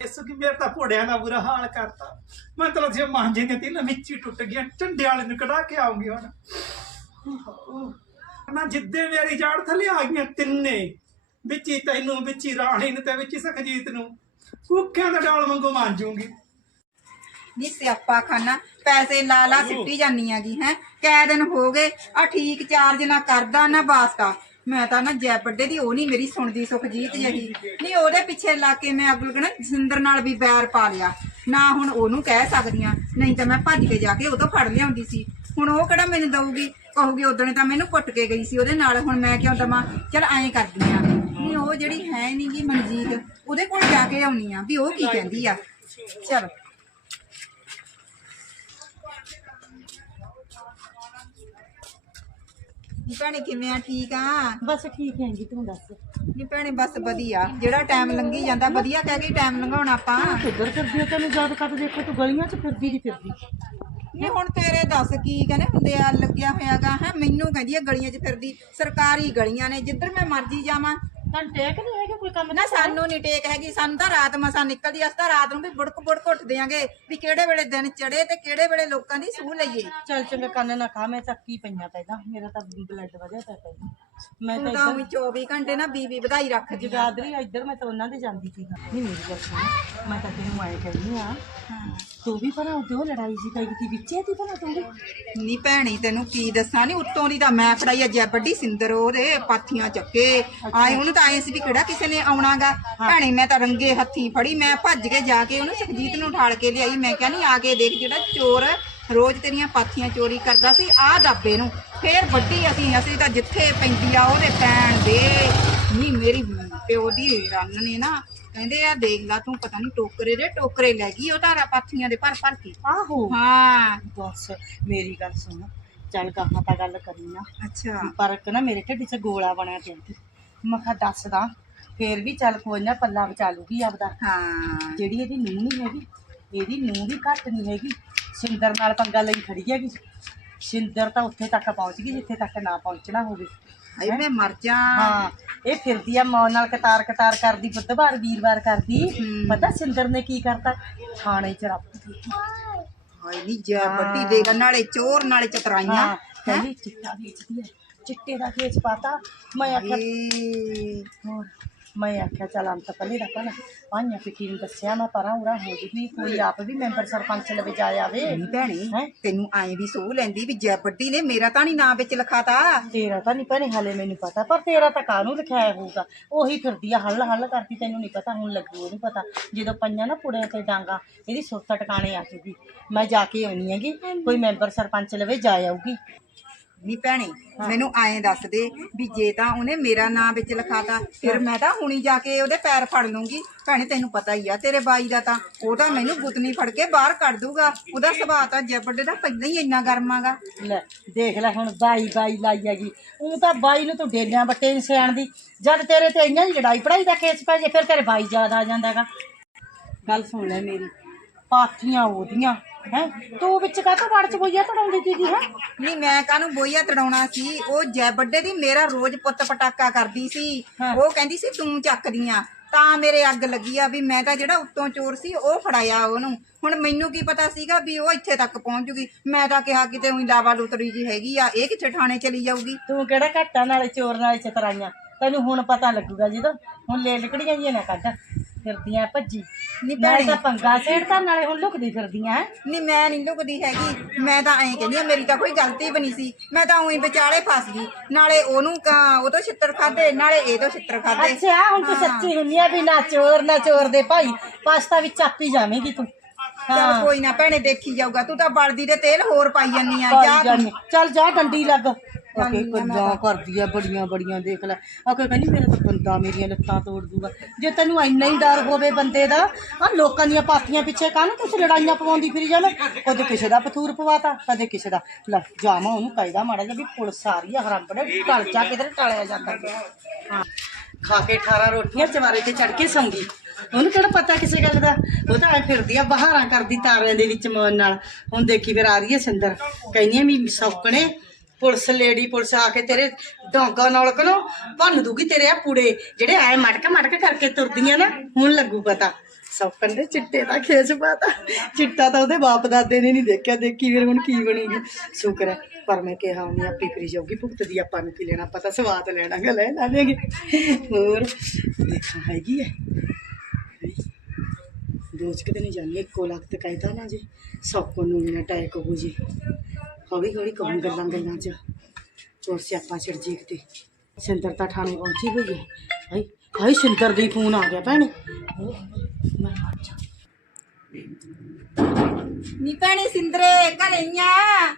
ਇਸ ਕਿ ਮੇਰਾ ਤਾਂ ਭੋੜਿਆਂ ਦਾ ਬੁਰਾ ਹਾਲ ਕਰਤਾ। ਮਤਲਬ ਜੇ ਮਾਂਜੇ ਨੇ ਤੇ ਨਾ ਵਿੱਚ ਹੀ ਟੁੱਟ ਗਿਆ ਝੰਡੇ ਵਾਲੇ ਨੂੰ ਕਢਾ ਕੇ ਆਉਂਗੀ ਹੁਣ। ਨਾ ਜਿੱਦੇ ਮੇਰੀ ਜਾੜ ਥੱਲੇ ਆ ਗਈਆਂ ਤਿੰਨੇ ਵਿੱਚ ਹੀ ਤੈਨੂੰ ਵਿੱਚ ਹੀ ਰਾਣੀ ਨੂੰ ਤੇ ਵਿੱਚ ਹੀ ਸੁਖਜੀਤ ਨੂੰ। ਕੁੱਖਿਆਂ ਦਾ ਡਾਲ ਵਾਂਗੂ ਮਾਂਜੂਗੀ। ਨੀ ਸਿਆਪਾ ਖਾਨਾ ਪੈਸੇ ਲਾ ਲਾ ਸਿੱਟੀ ਜਾਨੀ ਆਗੀ ਹੈ। ਕੈ ਦਿਨ ਹੋ ਗਏ ਆ ਠੀਕ ਚਾਰਜ ਨਾ ਕਰਦਾ ਨਾ ਬਾਸਕਾ ਮੈਂ ਤਾਂ ਨਾ ਜੈ ਵੱਡੇ ਦੀ, ਉਹ ਨਹੀਂ ਮੇਰੀ ਸੁਣਦੀ ਸੁਖਜੀਤ ਜਹੀ। ਨਹੀਂ, ਉਹਦੇ ਪਿੱਛੇ ਲਾ ਕੇ ਮੈਂ ਅਗਲ ਕਹਣਾ ਜਸਿੰਦਰ ਨਾਲ ਵੀ ਬੈਰ ਪਾ ਲਿਆ। ਨਾ ਹੁਣ ਉਹਨੂੰ ਕਹਿ ਸਕਦੀਆਂ ਨਹੀਂ ਤਾਂ ਮੈਂ ਭੱਜ ਕੇ ਜਾ ਕੇ ਉਹ ਤੋਂ ਫੜ ਲਿਆਉਂਦੀ ਸੀ। ਹੁਣ ਉਹ ਕਿਹੜਾ ਮੈਨੂੰ ਦਊਗੀ? ਕਹੂਗੀ, ਉਦੋਂ ਤਾਂ ਮੈਨੂੰ ਕੁੱਟ ਕੇ ਗਈ ਸੀ ਉਹਦੇ ਨਾਲ, ਹੁਣ ਮੈਂ ਕਿਉਂ ਦਵਾਂ? ਚਲ ਐਂ ਕਰਦੀ ਆ। ਨਹੀਂ, ਉਹ ਜਿਹੜੀ ਹੈ ਨੀ ਗੀ ਮਨਜੀਤ, ਉਹਦੇ ਕੋਲ ਜਾ ਕੇ ਆਉਣੀ ਆ ਵੀ ਉਹ ਕੀ ਕਹਿੰਦੀ ਆ। ਚਲ। ਨੀ ਭੈਣੇ ਕਿਵੇਂ ਆ? ਠੀਕ ਆ? ਬਸ ਠੀਕ ਹੈਗੀ ਤੂੰ ਦੱਸ। ਨੀ ਭੈਣੇ ਬਸ ਵਧੀਆ। ਜਿਹੜਾ ਟਾਈਮ ਲੰਘੀ ਜਾਂਦਾ ਵਧੀਆ ਕਹਿ ਕੇ ਟਾਈਮ ਲੰਘਾਉਣਾ ਆਪਾਂ। ਕਿੱਧਰ ਫਿਰਦੀ ਆ? ਤੈਨੂੰ ਜਦ ਕੱਟ ਦੇਖੋ ਤੂੰ ਗਲੀਆਂ 'ਚ ਫਿਰਦੀ ਦੀ ਫਿਰਦੀ। ਨੀ ਹੁਣ ਤੇਰੇ ਦੱਸ ਕੀ ਕਹਿੰਦੇ ਹੁੰਦੇ ਆ ਲੱਗਿਆ ਹੋਇਆਗਾ ਹੈ? ਮੈਨੂੰ ਕਹਿੰਦੀ ਆ ਗਲੀਆਂ 'ਚ ਫਿਰਦੀ। ਸਰਕਾਰੀ ਗਲੀਆਂ ਨੇ ਜਿੱਧਰ ਮੈਂ ਮਰਜ਼ੀ ਜਾਵਾਂ ਟੇਕ ਨਹੀਂ ਹੈਗਾ ਕੋਈ ਕੰਮ ਨਾ ਸਾਨੂੰ ਨਹੀਂ ਟੇਕ ਹੈਗੀ ਸਾਨੂੰ ਤਾਂ ਰਾਤ ਮਸਾਂ ਨਿਕਲਦੀ ਅਸ ਤਾਂ ਰਾਤ ਨੂੰ ਵੀ ਬੁੜਕ ਬੁੜਕ ਉੱਠਦੇ ਆਂਗੇ ਵੀ ਕਿਹੜੇ ਵੇਲੇ ਦਿਨ ਚੜੇ ਤੇ ਕਿਹੜੇ ਵੇਲੇ ਲੋਕਾਂ ਦੀ ਸੂਹ ਲਈਏ। ਚੱਲ ਚੰਗਾ ਕੰਨ ਨਾ ਖਾ ਮੈਂ ਚੱਕੀ ਪਈਆਂ ਪਹਿਲਾਂ ਮੇਰਾ ਤਾਂ ਬੀ ਬਲੱਡ ਵਧਿਆ ਪਿਆ ਪਹਿਲਾਂ ਮੈਂ ਤੂੰ ਤਾਂ ਤਾਂ ਵੀ 24 ਘੰਟੇ ਨਾ ਬੀਬੀ ਵਧਾਈ ਰੱਖਦੀ ਆ। ਜਗਾਦਰੀ ਇੱਧਰ ਮੈਂ ਤਾਂ ਉਹਨਾਂ ਦੇ ਜਾਂਦੀ ਸੀ ਨਹੀਂ ਮੇਰੀ ਗੱਲ ਸੁਣ। ਮੈਂ ਤਾਂ ਤੈਨੂੰ ਆਏ ਕਹਿੰਦੀ ਆ ਤੂੰ ਵੀ ਭਰਾ ਉਹ ਲੜਾਈ ਸੀ ਕਈ ਕੀਤੀ ਵਿੱਚੇ ਦੀ ਭਰਾ ਤੂੰ ਵੀ? ਨੀ ਭੈਣੀ ਤੈਨੂੰ ਕੀ ਦੱਸਾਂ? ਨੀ ਉੱਤੋਂ ਦੀ ਤਾਂ ਮੈਂ ਫੜਾਈ ਆ ਜੈਬੜੀ ਸਿੰਦਰ ਉਹਦੇ ਪਾਥੀਆਂ ਚੱਕੇ। ਆਏ ਉਹਨੂੰ ਤਾਂ ਆਏ ਸੀ ਵੀ ਕਿਹੜਾ ਕਿਸੇ ਨੇ ਆਉਣਾਗਾ। ਭੈਣੀ ਮੈਂ ਤਾਂ ਰੰਗੇ ਹੱਥੀਂ ਫੜੀ ਮੈਂ ਭੱਜ ਕੇ ਜਾ ਕੇ ਉਹਨੂੰ ਸੁਖਜੀਤ ਨੂੰ ਠਾਲ ਕੇ ਲਿਆਈ। ਮੈਂ ਕਿਹਾ ਨਹੀਂ ਆ ਕੇ ਦੇਖ ਜਿਹੜਾ ਚੋਰ ਰੋਜ਼ ਤੇਰੀਆਂ ਪਾਥੀਆਂ ਚੋਰੀ ਕਰਦਾ ਸੀ ਆਹ ਦੱਬੇ ਨੂੰ ਫੇਰ ਵੱਡੀ ਅਸੀਂ ਅਸੀਂ ਤਾਂ ਜਿੱਥੇ ਪੈਂਦੀ ਆ ਉਹਦੇ ਪੈਣ ਦੇ। ਨਹੀਂ ਮੇਰੀ ਪਿਓ ਦੀ ਰੰਨ ਨੇ ਨਾ ਕਹਿੰਦੇ ਆ ਦੇਖ ਲਾ ਤੂੰ ਪਤਾ ਨਹੀਂ ਟੋਕਰੇ ਦੇ ਟੋਕਰੇ ਲੈ ਗਈ ਉਹ ਤਾਂ ਪਾਥੀਆਂ ਦੇ ਭਰ ਭਰ ਕੇ। ਆਹੋ। ਹਾਂ। ਬਸ ਮੇਰੀ ਗੱਲ ਸੁਣ। ਚੱਲ ਗਾਹਾਂ ਤਾਂ ਗੱਲ ਕਰੀ ਨਾ। ਅੱਛਾ। ਪਰ ਇੱਕ ਨਾ ਮੇਰੇ ਢਿੱਡ 'ਚ ਗੋਲਾ ਬਣਿਆ ਪਿਆ ਸੀ ਮੈਂ ਕਿਹਾ ਦੱਸਦਾ ਫੇਰ ਵੀ ਚੱਲ ਕੋਈ ਨਾ ਪੱਲਾ ਬਚਾ ਲੂਗੀ ਆਪਦਾ। ਹਾਂ। ਜਿਹੜੀ ਇਹਦੀ ਨੂੰਹ ਨਹੀਂ ਹੈਗੀ ਇਹਦੀ ਨੂੰਹ ਵੀ ਘੱਟ ਨਹੀਂ ਹੈਗੀ ਸਿੰਦਰ ਨਾਲ ਪੰਗਾ ਲਈ ਖੜੀ ਹੈਗੀ। ਸਿੰਦਰ ਤਾਂ ਉੱਥੇ ਤੱਕ ਪਹੁੰਚ ਗਈ ਜਿੱਥੇ ਤੱਕ ਨਾ ਪਹੁੰਚਣਾ ਹੋਵੇ। ਹਾਏ ਮੈਂ ਮਰ ਜਾ। ਹਾਂ ਇਹ ਫਿਰਦੀ ਆ ਮੌਨ ਨਾਲ ਕਤਾਰ ਕਤਾਰ ਕਰਦੀ ਬੁੱਧਵਾਰ ਵੀਰਵਾਰ ਕਰਦੀ। ਪਤਾ ਸਿੰਦਰ ਨੇ ਕੀ ਕਰਤਾ? ਥਾਣੇ 'ਚ ਰੱਖ ਦਿੱਤੀ। ਹਾਏ ਨੀ ਜਾ ਵੱਡੀ ਦੇਗਾ ਨਾਲੇ ਚੋਰ ਨਾਲੇ ਚਤਰਾਈਆਂ ਹਾਂ ਕਹਿੰਦੀ ਚਿੱਟਾ ਵੇਚਦੀ ਹੈ ਚਿੱਟੇ ਦਾ ਕੇਸ ਪਾਤਾ। ਮੈਂ ਆਖਿਆ ਹੋਰ। ਮੈਂ ਆਖਿਆ ਚੱਲ ਅੰਤ ਪਹਿਲੇ ਦਾ ਪਹਿਲਾਂ ਪਾਈਆਂ ਪਿੱਟੀ ਨੂੰ ਦੱਸਿਆ ਮੈਂ ਪਰਾਂ ਉਰਾ ਹੋ ਜੂਗੀ ਕੋਈ ਆਪ ਵੀ ਮੈਂਬਰ ਸਰਪੰਚ ਲਵੇ ਜਾ ਆਵੇ। ਨੀ ਭੈਣੇ ਹੈਂ? ਤੈਨੂੰ ਐਂ ਵੀ ਸੋਹ ਲੈਂਦੀ ਵੀ ਜੈ ਵੱਡੀ ਨੇ ਮੇਰਾ ਤਾਂ ਨਹੀਂ ਨਾਂ ਵਿੱਚ ਲਿਖਾਤਾ। ਤੇਰਾ ਤਾਂ ਨਹੀਂ ਭੈਣੇ ਹਾਲੇ ਮੈਨੂੰ ਪਤਾ ਪਰ ਤੇਰਾ ਤਾਂ ਕਾਹਨੂੰ ਲਿਖਾਇਆ ਹੋਊਗਾ? ਉਹੀ ਫਿਰਦੀ ਆ ਹੱਲ ਹੱਲ ਕਰਦੀ ਤੈਨੂੰ ਨਹੀਂ ਪਤਾ ਹੁਣ ਲੱਗੂ ਨਹੀਂ ਪਤਾ। ਜਦੋਂ ਪੰਜਾਂ ਨਾ ਪੁੜਿਆਂ ਤੇ ਡਾਂਗਾ ਇਹਦੀ ਸੁੱਤ ਟਿਕਾਣੇ ਆ ਜੂਗੀ। ਮੈਂ ਜਾ ਕੇ ਆਉਣੀ ਹੈਗੀ ਕੋਈ ਮੈਂਬਰ ਸਰਪੰਚ ਲਵੇ ਜਾ ਆਊਗੀ। ਨੀ ਭੈਣੇ ਮੈਨੂੰ ਐਂ ਦੱਸ ਦੇ ਵੀ ਜੇ ਤਾਂ ਉਹਨੇ ਮੇਰਾ ਨਾਂ ਵਿੱਚ ਲਿਖਾਤਾ ਫਿਰ ਮੈਂ ਤਾਂ ਹੁਣੀ ਜਾ ਕੇ ਉਹਦੇ ਪੈਰ ਫੜ ਲੂੰਗੀ ਭੈਣੇ ਤੈਨੂੰ ਪਤਾ ਹੀ ਆ ਤੇਰੇ ਬਾਈ ਦਾ ਤਾਂ ਉਹ ਤਾਂ ਮੈਨੂੰ ਗੁੱਤਨੀ ਫੜ ਕੇ ਬਾਹਰ ਕੱਢ ਦੂਗਾ ਉਹਦਾ ਸੁਭਾਅ ਤਾਂ ਜੈ ਵੱਡੇ ਦਾ ਪਹਿਲਾਂ ਹੀ ਇੰਨਾ ਗਰਮਾਗਾ ਲੈ ਦੇਖ ਲੈ ਹੁਣ ਬਾਈ ਬਾਈ ਲਾਈ ਹੈਗੀ। ਉਹ ਤਾਂ ਬਾਈ ਨੂੰ ਤੂੰ ਡੇਲਿਆਂ ਬੱਟੇ ਨਹੀਂ ਸਿਆਣਦੀ ਜਦ ਤੇਰੇ ਤੇ ਇੰਨਾ ਹੀ ਲੜਾਈ ਪੜਾਈ ਦਾ ਕੇਸ ਪੈ ਜੇ ਫਿਰ ਤੇਰੇ ਬਾਈ ਯਾਦ ਆ ਜਾਂਦਾਗਾ। ਗੱਲ ਸੁਣ ਲੈ ਮੇਰੀ। ਪਾਥੀਆਂ ਉਹਦੀਆਂ। ਹੈ? ਤੂੰ ਵਿੱਚ ਕਾਹਤੋਂ ਵੜ ਚ ਬੋਈਆ ਤੜਾਉਂਦੀ ਸੀਗੀ ਹੈ? ਨਹੀਂ ਮੈਂ ਕਾਹਨੂੰ ਬੋਈਆ ਤੜਾਉਣਾ ਸੀ? ਉਹ ਜੈ ਵੱਡੇ ਦੀ ਮੇਰਾ ਰੋਜ਼ ਪੁੱਤ ਪਟਾਕਾ ਕਰਦੀ ਸੀ। ਹਾਂ। ਉਹ ਕਹਿੰਦੀ ਸੀ ਤੂੰ ਚੱਕਦੀਆਂ ਤਾਂ ਮੇਰੇ ਅੱਗ ਲੱਗੀ ਆ ਵੀ ਮੈਂ ਤਾਂ ਜਿਹੜਾ ਉੱਤੋਂ ਚੋਰ ਸੀ ਉਹ ਫੜਾਇਆ ਉਹਨੂੰ। ਹੁਣ ਮੈਨੂੰ ਕੀ ਪਤਾ ਸੀਗਾ ਵੀ ਉਹ ਇੱਥੇ ਤੱਕ ਪਹੁੰਚ ਜੂਗੀ। ਮੈਂ ਤਾਂ ਕਿਹਾ ਕਿਤੇ ਉਹੀ ਲਾਵਾ ਲੁਤਰੀ ਜੀ ਹੈਗੀ ਆ ਇਹ ਕਿੱਥੇ ਥਾਣੇ ਚਲੀ ਜਾਊਗੀ? ਤੂੰ ਕਿਹੜਾ ਘੱਟਾਂ ਨਾਲੇ ਚੋਰ ਨਾਲੇ ਚਤਰਾਈਆਂ? ਤੈਨੂੰ ਹੁਣ ਪਤਾ ਲੱਗੂਗਾ ਜਦੋਂ। ਹੁਣ ਲੈ ਲਿਕੜੀਆਂ ਜੀ ਨਾ ਕੱਢ। ਫਿਰਦੀਆਂ ਭੱਜੀ। ਨੀ ਨਾਲੇ ਭੈਣੇ। ਤਾਂ ਪੰਗਾ ਸੇੜਤਾ ਨਾਲੇ ਹੁਣ ਲੁਕਦੀ ਫਿਰਦੀਆਂ ਹੈਂ। ਨਹੀਂ ਮੈਂ ਨਹੀਂ ਲੁਕਦੀ ਹੈਗੀ। ਮੈਂ ਤਾਂ ਐਂ ਕਹਿੰਦੀ ਆ ਮੇਰੀ ਤਾਂ ਕੋਈ ਗਲਤੀ ਬਣੀ ਸੀ। ਮੈਂ ਤਾਂ ਉਹੀ ਵਿਚਾਲੇ ਫਸ ਗਈ। ਨਾਲੇ ਉਹਨੂੰ ਕਾਂ- ਉਹ ਤੋਂ ਛਿੱਤਰ ਖਾਦੇ ਨਾਲੇ ਇਹ ਤੋਂ ਛਿੱਤਰ ਖਾਦੇ ਅੱਛਾ ਹੁਣ ਤੂੰ ਸੱਚੀ ਹੁੰਨੀ ਆ ਵੀ ਨਾ ਚੋਰ ਨਾ ਚੋਰ ਦੇ ਭਾਈ। ਪਾਸਤਾ ਵਿੱਚ ਚਾਪੀ ਜਾਵੇਂਗੀ ਤੂੰ। ਚੱਲ ਕੋਈ ਨਾ ਭੈਣੇ ਦੇਖੀ ਜਾਊਗਾ। ਤੂੰ ਤਾਂ ਬਲਦੀ ਦੇ ਤੇਲ ਹੋਰ ਪਾਈ ਜੰਨੀ ਆ ਜਾ ਜਾਨੀ। ਚੱਲ ਜਾ ਡੰਡੀ ਲੱਗ। ਜਾਂਦੀ ਆ ਮੈਂ ਕੰਜਾਂ ਕਰਦੀ ਆ ਬੜੀਆਂ ਬੜੀਆਂ, ਦੇਖ ਲੈ। ਓਕੇ ਕਹਿੰਦੀ, ਮੇਰਾ ਤਾਂ ਬੰਦਾ ਮੇਰੀਆਂ ਲੱਤਾਂ ਤੋੜ ਦੂਗਾ। ਜੇ ਤੈਨੂੰ ਇੰਨਾ ਹੀ ਡਰ ਹੋਵੇ ਬੰਦੇ ਦਾ ਆ ਲੋਕਾਂ ਦੀਆਂ ਪਾਥੀਆਂ ਪਿੱਛੇ ਕਾਹਨੂੰ ਤੁਸੀਂ ਲੜਾਈਆਂ ਪਵਾਉਂਦੀ ਫਿਰੀ ਜਾਣਾ? ਕਦੇ ਕਿਸੇ ਦਾ ਪਥੂਰ ਪਵਾਤਾ, ਕਦੇ ਕਿਸੇ ਦਾ। ਲੈ ਜਾਵਾਂ ਉਹਨੂੰ ਕਾਇਦਾ ਮਾੜਾ ਜਿਹਾ ਵੀ ਪੁਲਿਸ ਆ ਰਹੀ ਆ ਹਰਾਮੜੇ ਟਲ ਜਾ ਕਿਧਰ ਟਲਿਆ ਜਾਂਦਾ। ਹਾਂ। ਖਾ ਕੇ 18 ਰੋਟੀਆਂ ਚਵਾਰੇ ਤੇ ਚੜ ਕੇ ਸੌਂਗੀ। ਉਹਨੂੰ ਕਿਹੜਾ ਪਤਾ ਕਿਸੇ ਗੱਲ ਦਾ? ਉਹ ਤਾਂ ਐ ਫਿਰਦੀ ਆ, ਬਹਾਰਾਂ ਕਰਦੀ ਤਾਰਿਆਂ ਦੇ ਵਿੱਚ ਮਨ ਨਾਲ। ਹੁਣ ਦੇਖੀ ਫਿਰ ਆ ਰਹੀ ਹੈ ਸਿੰਦਰ। ਕਹਿੰਦੀ ਆ ਵੀ ਸੌਕਣੇ ਪੁਲਿਸ ਲੇਡੀ ਪੁਲਿਸ ਆ ਕੇ ਤੇਰੇ ਡੋਂਗਾ ਨਾਲ ਕਨੋ ਭੰਨ ਦੂਗੀ ਤੇਰੇ ਆ ਪੂੜੇ, ਜਿਹੜੇ ਐ ਮਟਕ ਮਟਕ ਕਰਕੇ ਤੁਰਦੀਆਂ ਨਾ, ਹੁਣ ਲੱਗੂ ਪਤਾ। ਸੌਕਣ ਦੇ ਚਿੱਟੇ ਦਾ ਖੇਚ ਪਾਤਾ। ਚਿੱਟਾ ਤਾਂ ਉਹਦੇ ਬਾਪ ਦਾਦੇ ਨੇ ਨਹੀਂ ਦੇਖਿਆ, ਦੇਖੀ ਫਿਰ ਹੁਣ ਕੀ ਬਣੂਗੀ। ਸ਼ੁਕਰ ਹੈ, ਪਰ ਮੈਂ ਕਿਹਾ ਉਹਨੇ ਆਪੀ ਫਰੀ ਜਾਊਗੀ ਭੁਗਤ ਦੀ ਆਪਾਂ ਨੂੰ ਕੀ ਲੈਣਾ ਪਤਾ ਸਵਾਦ ਲੈਣਾ ਗਾ ਲੈ ਲਾਂਗੇ ਹੋਰ, ਦੇਖਾਂ ਹੈਗੀ ਹੈ। ਦੋਚ ਕਿਤੇ ਨਹੀਂ ਜਾਂਦੀ ਇੱਕੋ ਲੱਖ ਤੇ ਕਹਿਤਾ ਨਾ ਜੀ, ਸੌਕਣ ਨੂੰ ਵੀ ਨਾ ਅਟੈਕ ਹੋ ਜੀ। ਹੌਲੀ ਹੌਲੀ ਕਹੂੰ ਗੱਲਾਂ ਗੱਲਾਂ ਚ। ਚੋਰ ਸਿਆਪਾ ਛਿੜ ਜੀ ਕਿਤੇ ਸਿੰਦਰ ਤਾਂ ਥਾਣੇ ਪਹੁੰਚੀ ਹੋਈ ਹੈ। ਹਾਈ ਹਾਈ ਸਿੰਦਰ ਦੀ ਫੋਨ ਆ ਗਿਆ ਭੈਣੇ। ਓਹ, ਮੈਂ ਮਰ ਜਾ। ਨੀ ਭੈਣੇ ਸਿੰਦਰੇ ਘਰਈਆਂ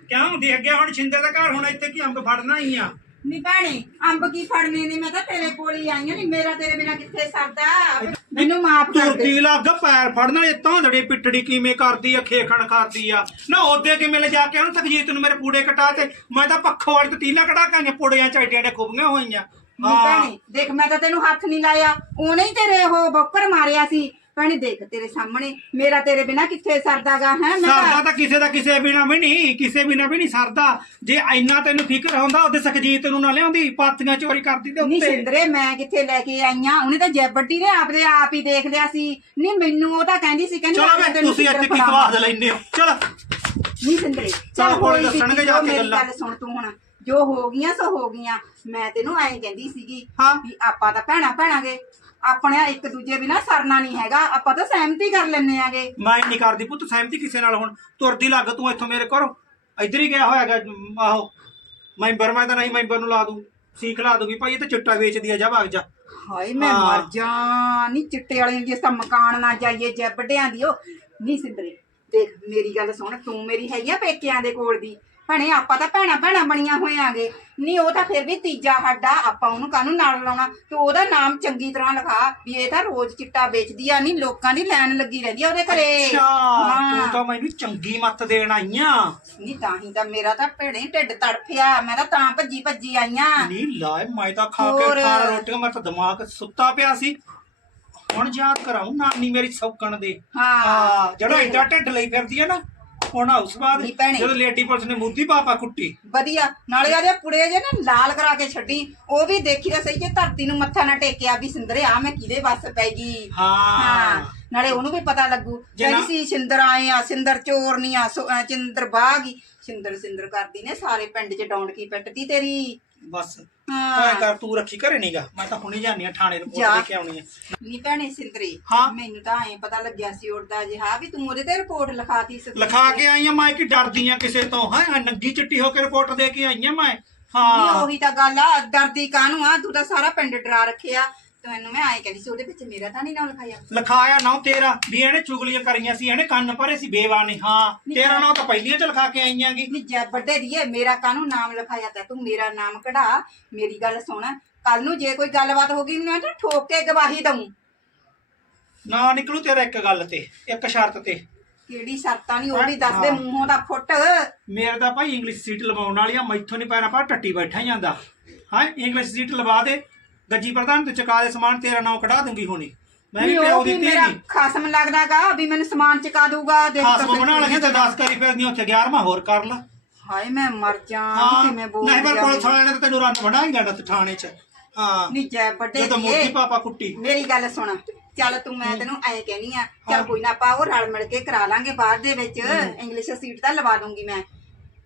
ਕਿਉਂ ਦੇਖ ਗਿਆ ਹੁਣ ਛਿੰਦੇ ਦਾ ਘਰ? ਹੁਣ ਇੱਥੇ ਕੀ ਅੰਬ ਫੜਨਾ ਹੀ ਆ? ਨੀ ਭੈਣੇ ਅੰਬ ਕੀ ਫੜਨੇ ਨੇ? ਮੈਂ ਤਾਂ ਤੇਰੇ ਕੋਲ ਹੀ ਆਈ ਨੀ ਮੇਰਾ ਤੇਰੇ ਬਿਨਾ ਕਿੱਥੇ ਸਰਦਾ? ਮੈਨੂੰ ਮਾਫ ਕਰ ਦੇ। ਤੁਰਦੀ ਲੱਗ ਪੈਰ ਫੜਨਾ ਇਹ ਧੌਂਦੜੀ ਪਿੱਟੜੀ ਕਿਵੇਂ ਕਰਦੀ ਆ ਖੇਖਣ ਕਰਦੀ ਆ। ਨਾ ਉਹਦੇ ਕਿਵੇਂ ਲੈ ਜਾ ਕੇ ਉਹਨੂੰ ਤਕਜੀਤ ਨੂੰ ਮੇਰੇ ਪੂੜੇ ਕਟਾ ਤੇ ਮੈਂ ਤਾਂ ਪੱਖੋਂ ਵਾਲੀ ਤੇ ਤੀਲਾ ਕਟਾ ਕੇ ਪੁੜਿਆਂ ਚਾਈਟੀਆਂ ਦੇ ਖੁੱਬੀਆਂ ਹੋਈਆਂ। ਨੀ ਭੈਣੇ ਦੇਖ ਮੈਂ ਤਾਂ ਤੈਨੂੰ ਹੱਥ ਨਹੀਂ ਲਾਇਆ। ਉਹਨੇ ਹੀ ਤੇਰੇ ਉਹ ਬੱਕਰ ਮਾਰਿਆ ਸੀ। ਭੈਣੇ ਦੇਖ ਤੇਰੇ ਸਾਹਮਣੇ ਮੇਰਾ ਤੇਰੇ ਬਿਨਾ ਕਿੱਥੇ ਸਰਦਾਗਾ ਹੈ? ਮੈਂ ਸਰਦਾ ਤਾਂ ਤਾਂ ਕਿਸੇ ਦਾ ਕਿਸੇ ਬਿਨਾ ਵੀ ਨਹੀਂ ਕਿਸੇ ਬਿਨਾ ਵੀ ਨਹੀਂ ਸਰਦਾ। ਜੇ ਇੰਨਾ ਤੈਨੂੰ ਫਿਕਰ ਹੁੰਦਾ ਉਹਦੇ ਸਖਜੀਤ ਨੂੰ ਨਾ ਲਿਆਉਂਦੀ ਪਾਤੀਆਂ ਚੋਰੀ ਕਰਦੀ ਤੇ ਨੀ ਉੱਤੇ। ਸਿੰਦਰੇ ਮੈਂ ਕਿੱਥੇ ਲੈ ਕੇ ਆਈਆਂ ਉਹਨੇ ਤਾਂ ਜੈਬੱਡੀ ਨੇ ਆਪਦੇ ਆਪ ਹੀ ਦੇਖ ਲਿਆ ਸੀ। ਨਹੀਂ ਮੈਨੂੰ ਉਹ ਤਾਂ ਕਹਿੰਦੀ ਸੀ ਕਹਿੰਦੀ ਚਲੋ ਵੇ ਤੈਨੂੰ ਤੁਸੀਂ ਇੱਥੇ ਕੀ ਸਿੰਦਰ ਸਵਾਦ ਲੈਨੇ ਹੋ? ਚਲੋ। ਨਹੀਂ ਸਿੰਦਰੇ ਚਲੋ ਕੋਈ ਦੱਸਣਗੇ ਜਾ ਜੋ ਕੇ ਮੇਰੀ ਗੱਲਾਂ। ਗੱਲ ਸੁਣ ਤੂੰ ਹੁਣ। ਜੋ ਹੋ ਗਈਆਂ ਸੋ ਹੋ ਗਈਆਂ। ਮੈਂ ਤੈਨੂੰ ਐਂ ਕਹਿੰਦੀ ਸੀਗੀ ਹਾਂ। ਵੀ ਆਪਾਂ ਤਾਂ ਭੈਣਾ ਭੈਣਾਂਗੇ। ਆਪਣੇ ਇੱਕ ਦੂਜੇ ਬਿਨਾ ਸਰਨਾ ਨਹੀਂ ਹੈਗਾ। ਆਪਾਂ ਤਾਂ ਸਹਿਮਤੀ ਕਰ ਲੈਨੇ ਆਗੇ। ਮੈਂ ਨਹੀਂ ਕਰਦੀ ਪੁੱਤ ਸਹਿਮਤੀ ਕਿਸੇ ਨਾਲ ਹੁਣ? ਤੁਰਦੀ ਲੱਗ ਤੂੰ ਇੱਥੋਂ ਮੇਰੇ ਘਰੋਂ। ਇੱਧਰ ਹੀ ਗਿਆ ਹੋਇਆਗਾ ਆਹੋ। ਮੈਂਬਰ ਮੈਂ ਤਾਂ ਨਹੀਂ ਮੈਂਬਰ ਨੂੰ ਲਾ ਦੂੰ ਸੀਖ ਲਾ ਦੂੰਗੀ ਭਾਈ ਇਹ ਤਾਂ ਚਿੱਟਾ ਵੇਚਦੀ ਆ ਜਾ ਭਾਗ ਜਾ। ਹਾਏ ਮੈਂ ਹਾਂ। ਮਰ ਜਾ ਨਹੀਂ ਚਿੱਟੇ ਵਾਲੇ ਨੂੰ ਜਿਸ ਤਾਂ ਮਕਾਨ ਨਾ ਜਾਈਏ ਜੈ ਵੱਡਿਆਂ ਦੀ ਉਹ ਨਹੀਂ ਸਿੰਦਰੇ ਦੇਖ ਮੇਰੀ ਗੱਲ ਸੁਣ ਤੂੰ ਮੇਰੀ ਹੈਗੀ ਆ ਪੇਕਿਆਂ ਦੇ ਕੋਲ ਦੀ। ਭੈਣੇ ਆਪਾਂ ਤਾਂ ਭੈਣਾ ਭੈਣਾ ਬਣੀਆਂ ਹੋਇਆਂਗੇ ਨਹੀਂ ਉਹ ਤਾਂ ਫਿਰ ਵੀ ਤੀਜਾ ਸਾਡਾ ਆਪਾਂ ਉਹਨੂੰ ਕਾਹਨੂੰ ਨਾਲ ਲਾਉਣਾ? ਤੇ ਉਹਦਾ ਨਾਮ ਚੰਗੀ ਤਰ੍ਹਾਂ ਲਿਖਾ ਵੀ ਇਹ ਤਾਂ ਰੋਜ਼ ਚਿੱਟਾ ਵੇਚਦੀ ਆ ਨਹੀਂ ਲੋਕਾਂ ਦੀ ਲਾਈਨ ਲੱਗੀ ਰਹਿੰਦੀ ਆ ਉਹਦੇ ਘਰੇ। ਅੱਛਾ ਤੂੰ ਹਾਂ। ਤਾਂ ਮੈਨੂੰ ਚੰਗੀ ਮੱਤ ਦੇਣ ਆਈਆਂ ਨਹੀਂ ਤਾਂ ਹੀ ਤਾਂ ਮੇਰਾ ਤਾਂ ਭੈਣੇ ਢਿੱਡ ਤੜਫਿਆ ਮੈਂ ਤਾਂ ਤਾਂ ਭੱਜੀ ਭੱਜੀ ਆਈਆਂ ਨਹੀਂ ਲਾਏ ਮੈਂ ਤਾਂ ਖਾ ਕੇ। ਖਾਣਾ ਰੋਟੀਆਂ ਮੇਰਾ ਤਾਂ ਦਿਮਾਗ ਸੁੱਤਾ ਪਿਆ ਸੀ। ਹੁਣ ਯਾਦ ਕਰਾਉ ਨਾਨੀ ਮੇਰੀ ਸੌਕਣ ਦੇ। ਹਾਂ। ਹਾਂ ਜਿਹੜਾ ਏਡਾ ਢਿੱਡ ਲਈ ਫਿਰਦੀ ਹੈ ਨਾ ਹੁਣ ਉਸ ਬਾਅਦ ਨਹੀਂ ਭੈਣੇ। ਜਦੋਂ ਲੇਡੀ ਪੁਲਿਸ ਨੇ ਮੂਦੀ ਪਾਪਾ ਕੁੱਟੀ। ਵਧੀਆ। ਨਾਲੇ ਆਦੇ ਪੁੜੇ ਜੇ ਨਾ ਲਾਲ ਕਰਾ ਕੇ ਛੱਡੀ ਉਹ ਵੀ ਦੇਖੀ ਤਾਂ ਸਹੀ ਜੇ ਧਰਤੀ ਨੂੰ ਮੱਥਾ ਨਾ ਟੇਕਿਆ ਵੀ ਸਿੰਦਰੇ ਆ ਮੈਂ ਕਿਹਦੇ ਵੱਸ ਪੈ ਗਈ? ਹਾਂ। ਹਾਂ। ਨਾਲੇ ਉਹਨੂੰ ਵੀ ਪਤਾ ਲੱਗੂ। ਜੇ ਨਾ- ਕਹਿੰਦੀ ਸੀ ਸਿੰਦਰ ਆਏ ਆ ਸਿੰਦਰ ਚੋਰ ਨਹੀਂ ਆ ਸੋ- ਅਹ ਬਾਗੀ ਸਿੰਦਰ ਸਿੰਦਰ ਕਰਦੀ ਨੇ ਸਾਰੇ ਪਿੰਡ 'ਚ ਡੌਂਡ ਕੀ ਪਿੱਟਦੀ ਤੇਰੀ। ਬਸ। ਹਾਂ। ਤਾਂ ਕਰ ਤੂੰ ਰੱਖੀ ਘਰੇ ਨਹੀਂਗਾ ਮੈਂ ਤਾਂ ਹੁਣੇ ਜਾਣੀ ਆ ਥਾਣੇ ਰਿਪੋਰਟ ਜਾ। ਕੇ ਆਉਣੀ ਆ। ਨੀ ਭੈਣੇ ਸਿੰਦਰੀ ਹਾਂ। ਮੈਨੂੰ ਤਾਂ ਐਂ ਪਤਾ ਲੱਗਿਆ ਸੀ ਉੜਦਾ ਜਿਹਾ ਵੀ ਤੂੰ ਉਹਦੇ ਤੇ ਰਿਪੋਰਟ ਲਿਖਾਤੀ ਸੀ। ਲਿਖਾ ਕੇ ਆਈ ਆ ਮੈਂ ਕਿ ਡਰਦੀ ਆ ਕਿਸੇ ਤੋਂ ਹਾਂ? ਨੰਗੀ ਚਿੱਟੀ ਹੋ ਕੇ ਰਿਪੋਰਟ ਦੇ ਕੇ ਆਈ ਆ ਮੈਂ। ਨਹੀਂ ਹਾਂ ਉਹੀ ਤਾਂ ਗੱਲ ਆ ਡਰਦੀ ਕਾਹਨੂੰ ਆ? ਤੂੰ ਤਾਂ ਸਾਰਾ ਪਿੰਡ ਡਰਾ ਰੱਖਿਆ। ਤੈਨੂੰ ਮੈਂ ਐਂ ਕਹਿੰਦੀ ਸੀ ਉਹਦੇ ਵਿੱਚ ਮੇਰਾ ਤਾਂ ਨਹੀਂ ਨਾਮ ਲਿਖਾਇਆ। ਲਿਖਾਇਆ ਨਾ ਤੇਰਾ ਵੀ ਇਹਨੇ ਚੁਗਲੀਆਂ ਕਰੀਆਂ ਸੀ ਇਹਨੇ ਕੰਨ ਭਰੇ ਸੀ ਬੇਵਾ ਨੇ ਹਾਂ ਤੇਰਾ ਨਾਂ ਤਾਂ ਪਹਿਲੀਆਂ ਚ ਲਿਖਾ ਕੇ ਆਈਆਂਗੀ ਨਹੀਂ ਜੈ ਵੱਡੇ ਦੀਏ ਮੇਰਾ ਕਾਹਨੂੰ ਨਾਮ ਲਿਖਾਇਆ ਤਾਂ? ਤੂੰ ਮੇਰਾ ਨਾਮ ਕਢਾ ਮੇਰੀ ਗੱਲ ਸੁਣ। ਕੱਲ ਨੂੰ ਜੇ ਕੋਈ ਗੱਲਬਾਤ ਹੋ ਗਈ ਮੈਂ ਤਾਂ ਠੋਕ ਕੇ ਗਵਾਹੀ ਦਊਂ। ਨਾ ਨਿਕਲੂ ਤੇਰਾ ਇੱਕ ਗੱਲ ਤੇ ਇੱਕ ਸ਼ਰਤ ਤੇ। ਕਿਹੜੀ ਸ਼ਰਤਾਂ ਨਹੀਂ ਉਹ ਵੀ ਦੱਸ ਦੇ ਮੂੰਹੋਂ ਦਾ ਫੁੱਟ। ਮੇਰੇ ਤਾਂ ਭਾਈ ਇੰਗਲਿਸ਼ ਸੀਟ ਲਵਾਉਣ ਵਾਲੀ ਆ ਮੈਥੋਂ ਨਹੀਂ ਪੈਣਾ ਪਾ ਟੱਟੀ ਬੈਠਾ ਜਾਂਦਾ। ਹਾਂ ਇੰਗਲਿਸ਼ ਸੀਟ ਲਵਾ ਦੇ। ਗੱਜੀ ਪ੍ਰਧਾਨ ਤੇ ਚੁਕਾ ਦੇ ਸਮਾਨ ਤੇਰਾ ਨਾਮ ਕਢਾ ਦੂੰਗੀ ਹੁਣੀ। ਮੈਂ ਵੀ ਨਹੀਂ ਪਿਓ ਉਹ ਦੀ ਵੀ ਮੇਰਾ ਖਸਮ ਲੱਗਦਾਗਾ ਵੀ ਮੈਨੂੰ ਸਮਾਨ ਚਕਾ ਦੂਗਾ ਦੇਖ ਖਾਸ ਤਾਂ ਬਣਾ ਲਗੇ ਤੇ 10 ਕਰੀ ਫਿਰਦੀ ਉੱਥੇ 11ਵਾਂ ਹੋਰ ਕਰ ਲਾ। ਹਾਏ ਮੈਂ ਮਰ ਜਾ ਕਿਵੇਂ ਬੋਲ ਨਹੀਂ ਪਰ ਪੁਲਿਸ ਵਾਲਿਆਂ ਨੇ ਤਾਂ ਤੈਨੂੰ ਰੰਨ ਬਣਾਏਗਾ ਨਾ ਥਾਣੇ 'ਚ। ਹਾਂ ਨਹੀਂ ਜੈ ਵੱਡੇ ਜਦੋਂ ਮੋਦੀ ਪਾਪਾ ਕੁੱਟੀ। ਮੇਰੀ ਗੱਲ ਸੁਣ ਚੱਲ ਤੂੰ ਮੈਂ ਤੈਨੂੰ ਐ ਕਹਿਨੀ ਆ ਚੱਲ ਕੋਈ ਨਾ ਆਪਾਂ ਉਹ ਰਲ ਮਿਲ ਕੇ ਕਰਾ ਲਾਂਗੇ ਬਾਅਦ ਦੇ ਵਿੱਚ। ਇੰਗਲਿਸ਼ ਸੀਟ ਤਾਂ ਲਵਾ ਦੂੰਗੀ ਮੈਂ।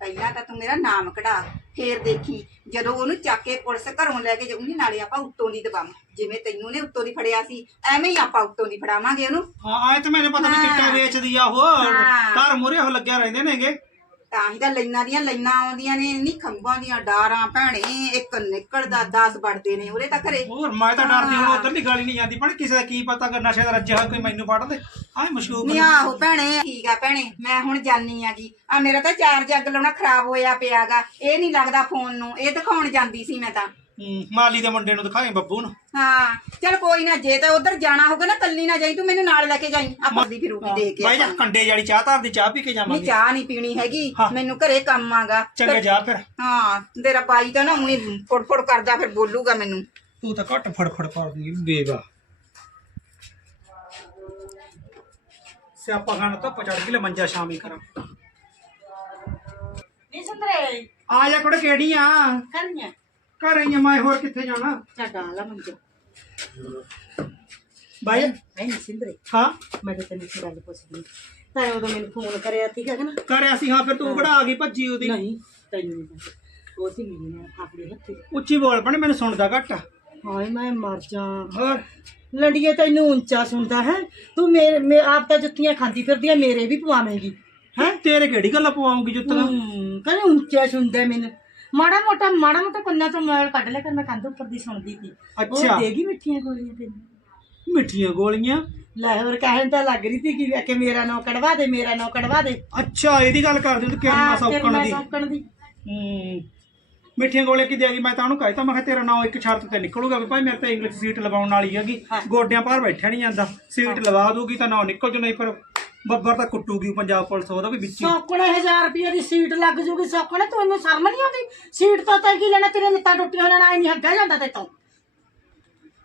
ਪਹਿਲਾਂ ਤਾਂ ਤੂੰ ਮੇਰਾ ਨਾਮ ਕਢਾ ਫੇਰ ਦੇਖੀ। ਜਦੋਂ ਉਹਨੂੰ ਚੱਕ ਕੇ ਪੁਲਿਸ ਘਰੋਂ ਲੈ ਕੇ ਜਾਊਂਗੀ ਨਾਲੇ ਆਪਾਂ ਉੱਤੋਂ ਦੀ ਦਬਾਵਾਂ। ਜਿਵੇਂ ਤੈਨੂੰ ਨੇ ਉੱਤੋਂ ਦੀ ਫੜਿਆ ਸੀ ਐਵੇਂ ਹੀ ਆਪਾਂ ਉੱਤੋਂ ਦੀ ਫੜਾਵਾਂਗੇ ਉਹਨੂੰ। ਹਾਂ ਆਏ ਤਾਂ ਮੈਨੂੰ ਪਤਾ ਨਹੀਂ। ਚਿੱਟਾ ਵੇਚਦੀ ਆ ਉਹ। ਹਾਂ। ਘਰ ਮੁਰੇ ਉਹ ਲੱਗਿਆ ਰਹਿੰਦੇ ਨੇਗੇ। ਤਾਂ ਹੀ ਤਾਂ ਲਾਈਨਾਂ ਦੀਆਂ ਲਾਈਨਾਂ ਆਉਂਦੀਆਂ ਨੇ ਨਹੀਂ ਖੰਭਾਂ ਦੀਆਂ ਡਾਰਾਂ ਭੈਣੇ ਇੱਕ ਨਿਕਲਦਾ 10 ਵੜਦੇ ਨੇ ਉਹਦੇ ਤਾਂ ਘਰੇ। ਹੋਰ ਮੈਂ ਤਾਂ ਡਰਦੀ ਹੁਣ ਉਧਰ ਦੀ ਗਾਲੀ ਨਹੀਂ ਜਾਂਦੀ ਪਰ ਕਿਸੇ ਦਾ ਕੀ ਪਤਾ ਕਿ ਨਸ਼ੇ ਦਾ ਰੱਜਿਆ ਹੋਇਆ ਕੋਈ ਮੈਨੂੰ ਫੜ ਦੇ ਆਏ ਮਸ਼ੂਕ ਨਹੀਂ ਆਹੋ ਭੈਣੇ ਠੀਕ ਆ ਭੈਣੇ ਮੈਂ ਹੁਣ ਜਾਨੀ ਆਗੀ। ਆ ਮੇਰਾ ਤਾਂ ਚਾਰਜ ਅੱਗ ਲਾਉਣਾ ਖਰਾਬ ਹੋਇਆ ਪਿਆਗਾ ਇਹ ਨਹੀਂ ਲੱਗਦਾ ਫੋਨ ਨੂੰ ਇਹ ਦਿਖਾਉਣ ਜਾਂਦੀ ਸੀ ਮੈਂ ਤਾਂ। ਹੂੰ, ਮਾਲੀ ਦੇ ਮੁੰਡੇ ਨੂੰ ਦਿਖਾਏ ਬੱਬੂ ਨੂੰ। ਹਾਂ ਚਲ ਕੋਈ ਨਾ ਜੇ ਤਾਂ ਉਧਰ ਜਾਣਾ ਹੋਗਾ ਨਾ ਕੱਲੀ ਨਾ ਜਾਈ ਤੂੰ ਮੈਨੂੰ ਨਾਲ ਲੈ ਕੇ ਜਾਈ। ਆਪਾਂ ਦੀ ਫਿਰੂਗੀ ਦੇ ਕੇ ਬਾਈ ਜਾ ਆਪਾਂ। ਕੰਡੇ ਵਾਲੀ ਚਾਹ ਧਰ ਦੀ ਚਾਹ ਪੀ ਕੇ ਨਹੀਂ ਜਾਵਾਂਗੇ। ਚਾਹ ਨਹੀਂ ਪੀਣੀ ਹੈਗੀ ਹਾਂ। ਮੈਨੂੰ ਘਰੇ ਕੰਮ ਆਗਾ। ਚੰਗਾ ਜਾ ਫਿਰ। ਹਾਂ ਤੇਰਾ ਬਾਈ ਤਾਂ ਨਾ ਉਹੀ ਫੁੜ ਕਰਦਾ ਫਿਰ ਬੋਲੂਗਾ ਮੈਨੂੰ। ਤੂੰ ਤਾਂ ਘੱਟ ਫੜ ਫੜ ਕਰਦੀ ਬੇਵਾ। ਸਿਆਪਾ ਖਾਨ ਤਾਂ ਪਚੜ ਕੇ ਲੈ ਮੰਜਾ ਸ਼ਾਮੀ ਕਰਾਂ। ਨਹੀਂ ਸੰਦਰੇ ਆ ਜਾ ਕੁੜੇ ਕਿਹੜੀ ਆ? ਕਰਨੀਆਂ ਘਰ ਆਈ ਆ ਮੈਂ ਹੋਰ ਕਿੱਥੇ ਜਾਣਾ? ਚਾ ਡਾਲਾ ਮੰਜਾ ਬਾਈ? ਹੈ ਨਹੀਂ ਸਿੰਦਰੇ। ਹਾਂ? ਮੈਂ ਤਾਂ ਤੈਨੂੰ ਇੱਕ ਗੱਲ ਪੁੱਛਦੀ ਤਾਂ ਉਦੋਂ ਮੈਨੂੰ ਫੋਨ ਕਰਿਆ ਠੀਕ ਹੈ ਨਾ? ਕਰਿਆ ਸੀ ਹਾਂ ਫਿਰ ਤੂੰ ਕਿਹੜਾ ਆ ਗਈ ਭੱਜੀ ਉਹਦੀ। ਨਹੀਂ ਤੈਨੂੰ ਨਹੀਂ ਪਤਾ। ਉਹ ਸੀ ਮੇਰੀ ਆਪਣੇ ਹੱਥੀ। ਉੱਚੀ ਬੋਲ ਪਣ ਮੈਨੂੰ ਸੁਣਦਾ ਘੱਟ। ਹਾਏ ਮੈਂ ਮਰ ਜਾ ਹੋਰ? ਲੰਡੀਏ ਤੈਨੂੰ ਉੱਚਾ ਸੁਣਦਾ ਹੈ। ਤੂੰ ਮੇਰੇ ਮੈਂ ਆਪ ਤਾਂ ਜੁੱਤੀਆਂ ਖਾਂਦੀ ਫਿਰਦੀ ਆ ਮੇਰੇ ਵੀ ਪਵਾਵੇਂਗੀ। ਹੈ? ਤੇਰੇ ਕਿਹੜੀ ਗੱਲ ਪਵਾਉਂਗੀ ਜੁੱਤੀਆਂ? ਹੂੰ ਕਹਿੰਦੇ ਉੱਚਾ ਸੁਣਦਾ ਮੈਨੂੰ। ਮਾੜਾ ਮੋਟਾ ਮਾੜਾ ਮੋਟਾ ਕੰਨਾਂ ਤੋਂ ਮੈਲ ਕੱਢ ਲੈ ਕਰ ਮੈਂ ਕੰਧ ਉੱਪਰ ਦੀ ਸੁਣਦੀ ਸੀ। ਅੱਛਾ। ਉਹ ਦੇਗੀ ਮਿੱਠੀਆਂ ਗੋਲੀਆਂ ਤੈਨੂੰ ਮਿੱਠੀਆਂ ਗੋਲੀਆਂ? ਲੈ ਹੋਰ ਕਹਿਣ ਤਾਂ ਲੱਗ ਰਹੀ ਸੀ ਕਿ ਕਿ ਮੇਰਾ ਨਾਂ ਕਢਵਾ ਦੇ ਮੇਰਾ ਨਾਂ ਕਢਵਾ ਦੇ। ਅੱਛਾ ਇਹਦੀ ਗੱਲ ਕਰਦੇ ਤੂੰ ਹਾਂ, ਤੇਰੀ ਸੌਕਣ ਮੈਂ ਦੀ? ਸੌਕਣ ਦੀ। ਹੂੰ। ਮਿੱਠੀਆਂ ਗੋਲੀਆਂ ਕੀ ਦੇਗੀ ਮੈਂ ਤਾਂ ਉਹਨੂੰ ਕਹਿਤਾ ਮੈਂ ਕਿਹਾ ਤੇਰਾ ਨਾਂ ਇੱਕ ਸ਼ਰਤ ਤੇ ਨਿਕਲੂਗਾ ਵੀ ਭਾਈ ਮੇਰੇ ਤੇ ਇੰਗਲਿਸ਼ ਸੀਟ ਲਵਾਉਣ ਵਾਲੀ ਹੈਗੀ। ਹਾਂ। ਗੋਡਿਆਂ ਭਾਰ ਬੈਠਿਆ ਨਹੀਂ ਜਾਂਦਾ। ਸੀਟ ਲਵਾ ਦੂਗੀ ਤਾਂ ਨਾ ਨਿਕਲ ਜੂ ਨਹੀਂ ਪਰ ਬੱਬਰ ਤਾਂ ਕੁੱਟੂਗੀ ਪੰਜਾਬ ਪੁਲਿਸ ਉਹਦਾ ਵੀ ਵਿੱਚ ਹੀ। ਸੌਕਣੇ 1000 ਰੁਪਏ ਦੀ ਸੀਟ ਲੱਗ ਜੂਗੀ ਸੌਕਣੇ, ਤੂੰ ਇਹਨੂੰ ਸ਼ਰਮ ਨਹੀਂ ਆਉਂਦੀ ਸੀਟ ਤੋਂ ਤਾਂ ਕੀ ਲੈਣਾ ਤੇਰੇ ਲੱਤਾਂ ਟੁੱਟੀਆਂ ਲੈਣਾ ਐ ਨਹੀਂ ਹੱਗਾ ਜਾਂਦਾ ਤੇ ਤੂੰ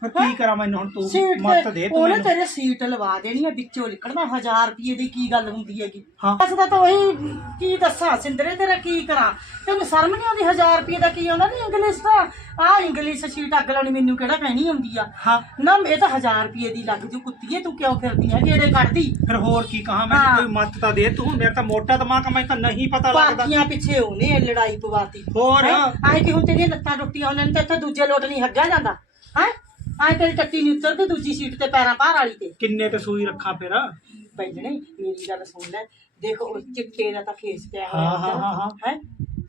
ਫਿਰ ਕੀ ਕਰਾਂ ਮੈਨੂੰ ਹੁਣ ਤੂੰ ਸੀਟ ਮੱਤ ਦੇ ਤੂੰ ਉਹਨੇ ਮੈਨੂੰ। ਤੇਰੇ ਸੀਟ ਲਵਾ ਦੇਣੀ ਆ ਵਿੱਚੋਂ ਨਿਕਲਣਾ 1000 ਰੁਪਏ ਦੀ ਕੀ ਗੱਲ ਹੁੰਦੀ ਹੈਗੀ? ਹਾਂ। ਅਸਦਾ ਤਾਂ ਉਹੀ ਕੀ ਦੱਸਾਂ ਸਿੰਦਰੇ ਤੇਰਾ ਕੀ ਕਰਾਂ? ਤੈਨੂੰ ਸ਼ਰਮ ਨਹੀਂ ਆਉਂਦੀ 1000 ਰੁਪਏ ਦਾ ਕੀ ਆਉਂਦਾ ਨਹੀਂ ਇੰਗਲਿਸ਼ ਦਾ? ਆ ਇੰਗਲਿਸ਼ ਸੀਟ ਅੱਗ ਲਾਉਣੀ ਮੈਨੂੰ ਕਿਹੜਾ ਕਹਿਣੀ ਆਉਂਦੀ ਆ? ਹਾਂ। ਨਾ ਇਹ ਤਾਂ 1000 ਰੁਪਏ ਦੀ ਲੱਗ ਜੂ ਕੁੱਤੀਏ ਤੂੰ ਕਿਉਂ ਫਿਰਦੀ ਆ? ਜਿਹੜੇ ਕੱਢਦੀ। ਫਿਰ ਹੋਰ ਕੀ ਕਹਾਂ ਮੈਂ ਹਾਂ। ਕੋਈ ਮੱਤ ਤਾਂ ਦੇ ਤੂੰ ਮੇਰਾ ਤਾਂ ਮੋਟਾ ਦਿਮਾਗ ਆ, ਮੈਨੂੰ ਤਾਂ ਨਹੀਂ ਪਤਾ ਲੱਗਦਾ। ਪਾਤੀਆਂ ਪਿੱਛੇ ਉਹਨੇ ਲੜਾਈ ਪਵਾਤੀ। ਹੋਰ? ਆਏ ਕਿ ਹੁਣ ਤੇਰੀਆਂ ਲੱਤਾਂ ਟੁੱਟੀਆਂ ਉਹਨਾਂ ਨੇ ਤੇ ਇੱਥੇ ਦੂਜੇ ਲੋਟ ਨਹੀਂ ਹੱਗਿਆ ਜਾਂਦਾ। ਹੈ? ਆਏ ਤੇਰੀ ਟੱਟੀ ਨਹੀਂ ਉਤਰਦੀ ਦੂਜੀ ਸੀਟ ਤੇ ਪੈਰਾਂ ਭਾਰ ਵਾਲੀ ਤੇ। ਕਿੰਨੇ ਤੇ ਸੂਈ ਰੱਖਾਂ ਫਿਰ? ਹਾਂ ਭੈਣੇ ਮੇਰੀ ਗੱਲ ਸੁਣ ਲੈ। ਦੇਖ ਉਹ ਚਿੱਟੇ ਦਾ ਤਾਂ ਫੇਸ ਪਿਆ ਹਾਂ, ਹਾਂ, ਹਾਂ। ਹੈ।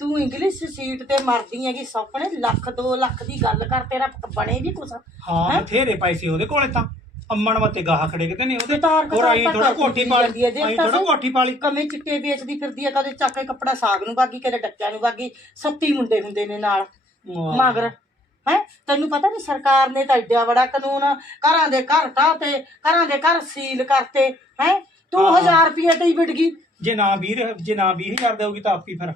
ਤੂੰ ਇੰਗਲਿਸ਼ ਸੀਟ ਤੇ ਮਰਦੀ ਹੈਗੀ ਸੌਪਣੇ ਲੱਖ 2 ਲੱਖ ਦੀ ਗੱਲ ਕਰ ਤੇਰਾ ਬਣੇ ਵੀ ਕੁਛ। ਹਾਂ ਹੈਂ? ਬਥੇਰੇ ਪੈਸੇ ਉਹਦੇ ਕੋਲੇ ਤਾਂ। ਅੰਮਣ ਮੱਤੇ ਗਾਹ ਖੜੇ ਕਿਤੇ ਨਹੀਂ ਉਹਦੇ। ਤਾਰ ਹੋਰ ਆਈ ਥੋੜਾ ਤਾਂ ਕੋਠੀ ਕਰਦੀ ਪਾ ਜਾਂਦੀ ਹੈ, ਆਈ ਤਾਂ ਥੋੜਾ। ਕੋਠੀ ਪਾ ਲਈ ਕਮੇ ਚਿੱਟੇ ਵੇਚਦੀ ਫਿਰਦੀ ਹੈ ਕਦੇ ਚੱਕ ਕੇ ਕੱਪੜਾ ਸਾਗ ਨੂੰ ਬਾਗੀ ਕਦੇ ਡੱਕਿਆਂ ਨੂੰ ਬਾਗੀ ਸੱਤੀ ਮੁੰਡੇ ਹੁੰਦੇ ਨੇ ਨਾਲ। ਮਗਰ ਹੈ? ਤੈਨੂੰ ਪਤਾ ਨਹੀਂ ਸਰਕਾਰ ਨੇ ਤਾਂ ਐਡਾ ਬੜਾ ਕਾਨੂੰਨ ਘਰਾਂ ਦੇ ਘਰ ਢਾਹ ਤੇ ਘਰਾਂ ਦੇ ਘਰ ਸੀਲ ਕਰਤੇ ਹੈ? ਤੂੰ ਹਾਂ। 1000 ਰੁਪਏ ਤੇ ਹੀ ਵਿੜ ਗਈ। ਜੇ ਨਾ 20 ਜੇ ਨਾ 20000 ਦੇਊਗੀ ਤਾਂ ਆਪੀ ਫਿਰ।